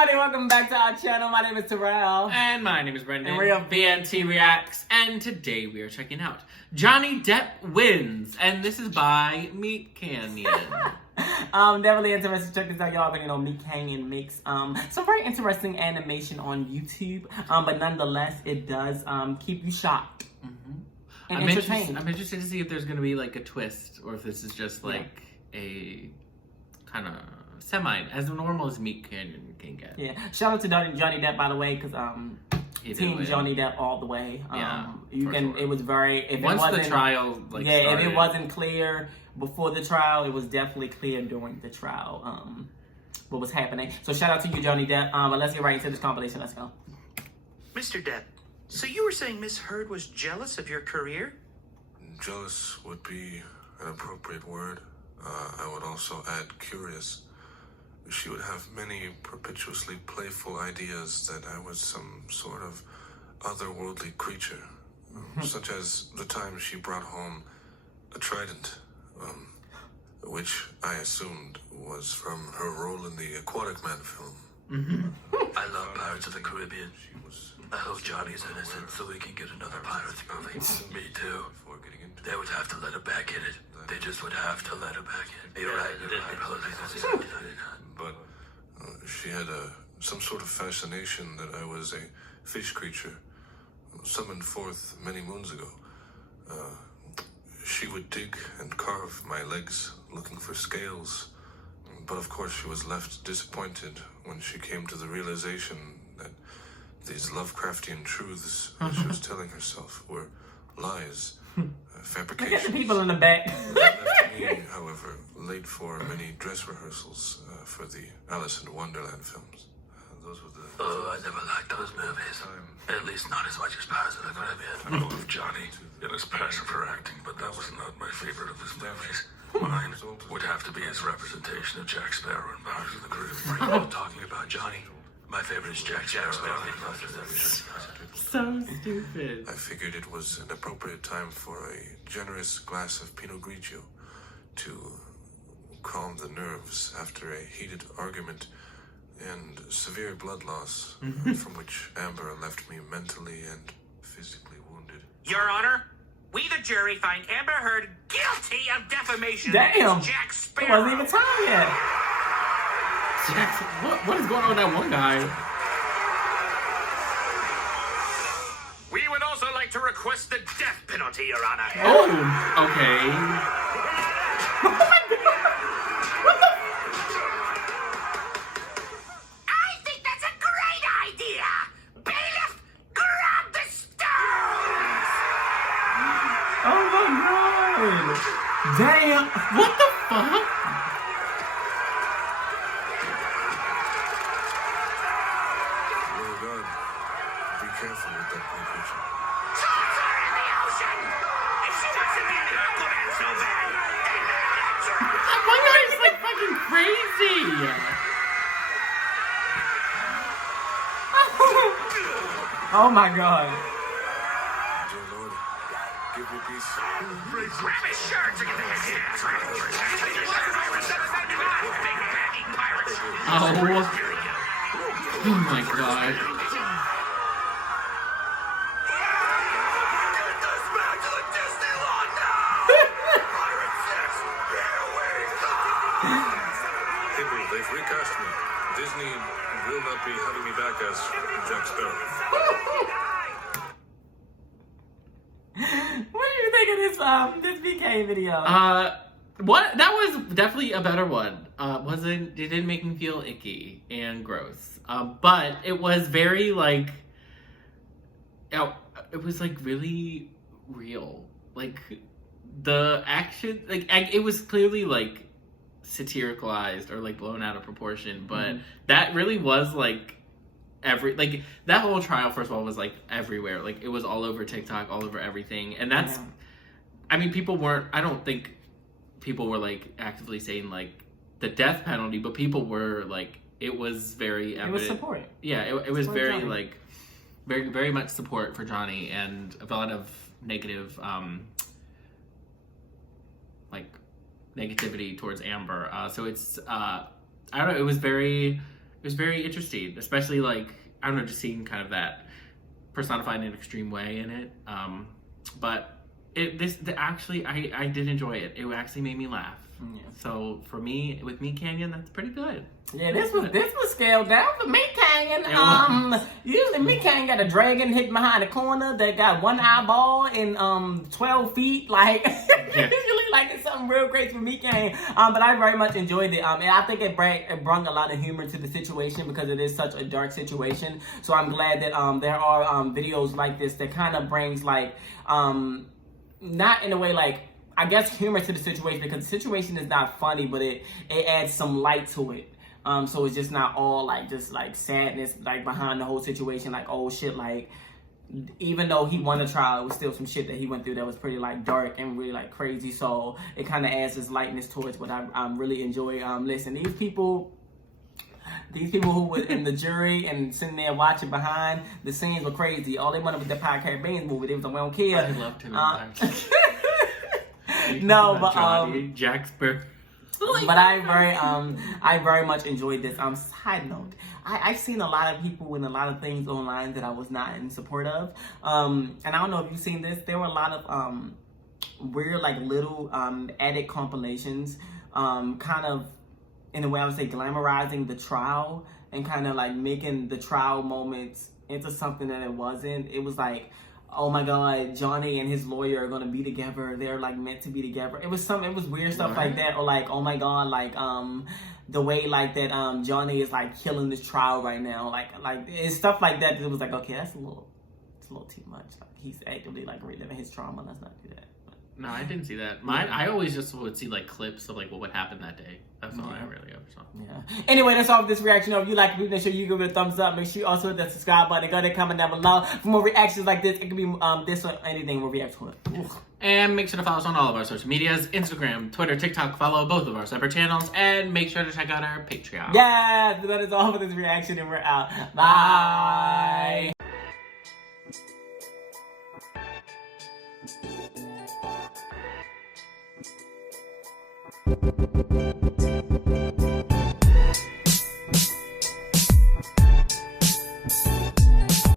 everybody, welcome back to our channel. My name is Terrell. And my name is Brendan. And we're VNT Reacts. And today we are checking out Johnny Depp Wins. And this is by MeatCanyon. Definitely interested. Check this out, y'all. You know, MeatCanyon makes some very interesting animation on YouTube. But nonetheless, it does keep you shocked. And I'm entertained. I'm interested to see if there's going to be like a twist or if this is just like a kind of semi, as normal as MeatCanyon can get. Yeah. Shout out to Johnny Depp, by the way, because Team Johnny Depp all the way. You can. Sure. It was very. If once it wasn't, the trial, like, yeah, started, if it wasn't clear before the trial, it was definitely clear during the trial. What was happening? So shout out to you, Johnny Depp. But let's get right into this compilation. Let's go. Mr. Depp, so you were saying Miss Heard was jealous of your career? Jealous would be an appropriate word. I would also add curious. She would have many perpetuously playful ideas that I was some sort of otherworldly creature, such as the time she brought home a trident, which I assumed was from her role in the Aquatic Man film. I love Pirates of the Caribbean. I hope Johnny's innocent so we can get another Pirates movie. Me too. They would have to let him back in it. They just would have to let him back in. You're right. But she had some sort of fascination that I was a fish creature summoned forth many moons ago. She would dig and carve my legs looking for scales. But of course she was left disappointed when she came to the realization that these Lovecraftian truths that she was telling herself were lies, fabrications. Look at the people in the back. That left me, however, late for many dress rehearsals for the Alice in Wonderland films. Those were the... Oh, I never liked those movies. At least not as much as Pirates of the Caribbean. I love Johnny and his passion for acting, but that was not my favorite of his movies. Mine would have to be his representation of Jack Sparrow in Pirates of the Caribbean. Are you talking about Johnny? My favorite is Jack Sparrow. So stupid. I figured it was an appropriate time for a generous glass of Pinot Grigio to calm the nerves after a heated argument and severe blood loss from which Amber left me mentally and physically wounded. Your Honor, we the jury find Amber Heard guilty of defamation Damn. against Jack It Sparrow. wasn't even time yet. What is going on with that one guy? We would also like to request the death penalty, Your Honor. Oh, okay. I think that's a great idea. Bailiff, grab the stones. Oh my god. Damn. What the fuck? Well done. Be careful with that creature. Toss her in the ocean. If she wants to be an Aquaman so bad, then that's her. That one guy is like fucking crazy. Oh my god. Dear Lord, give me peace. Grab his shirt to get the head. Oh my god. People, they've recast me. Disney will not be having me back as Jack Sparrow. What do you think of this VK video? What? That was definitely a better one. It didn't make me feel icky and gross. But it was very like, it was like really real. Like the action, like it was clearly like satiricalized or like blown out of proportion. But that really was like that whole trial. First of all, was like everywhere. Like it was all over TikTok, all over everything, and that's. Yeah. I mean, I don't think people were like actively saying like the death penalty, but people were like, it was very evident. It was support. Yeah, it was very Johnny. Like very, very much support for Johnny and a lot of negative like negativity towards Amber. So it's I don't know, it was very was very interesting, especially like I don't know, just seeing kind of that personified in an extreme way in it. But actually, I did enjoy it. It actually made me laugh. Yeah. So for me, with MeatCanyon, that's pretty good. Yeah, this was scaled down for MeatCanyon. Usually MeatCanyon got a dragon hidden behind the corner that got one eyeball and 12 feet. Like usually like it's something real great for MeatCanyon. But I very much enjoyed it. And I think it brought a lot of humor to the situation because it is such a dark situation. So I'm glad that there are videos like this that kind of brings like not in a way like I guess humor to the situation, because the situation is not funny, but it adds some light to it. So it's just not all like just like sadness like behind the whole situation, like oh shit, like even though he won the trial, it was still some shit that he went through that was pretty like dark and really like crazy. So it kind of adds this lightness towards what I really enjoy. Listen, these people who were in the jury and sitting there watching behind the scenes were crazy. All they wanted was the Pirate Caribbean movie. They was like, we don't care. I loved him. No, but Johnny, Jack Sparrow. But I very much enjoyed this. Side note, I've seen a lot of people and a lot of things online that I was not in support of. And I don't know if you've seen this. There were a lot of weird like little edit compilations, kind of in a way I would say glamorizing the trial and kind of like making the trial moments into something that it wasn't. It was like, oh my God, Johnny and his lawyer are gonna be together. They're like meant to be together. It was weird stuff like that, or like, oh my God, like the way like that Johnny is like killing this trial right now, like it's stuff like that. It was like, okay, it's a little too much. Like he's actively like reliving his trauma. Let's not do that. No, I didn't see that. I always just would see like clips of like what would happen that day. That's all I really ever saw. Yeah. Anyway, that's all for this reaction. If you like it, make sure you give it a thumbs up. Make sure you also hit that subscribe button. Go ahead and comment down below for more reactions like this. It could be this or anything we'll react to it. And make sure to follow us on all of our social medias: Instagram, Twitter, TikTok. Follow both of our separate channels, and make sure to check out our Patreon. Yeah, that is all for this reaction, and we're out. Bye. Bye.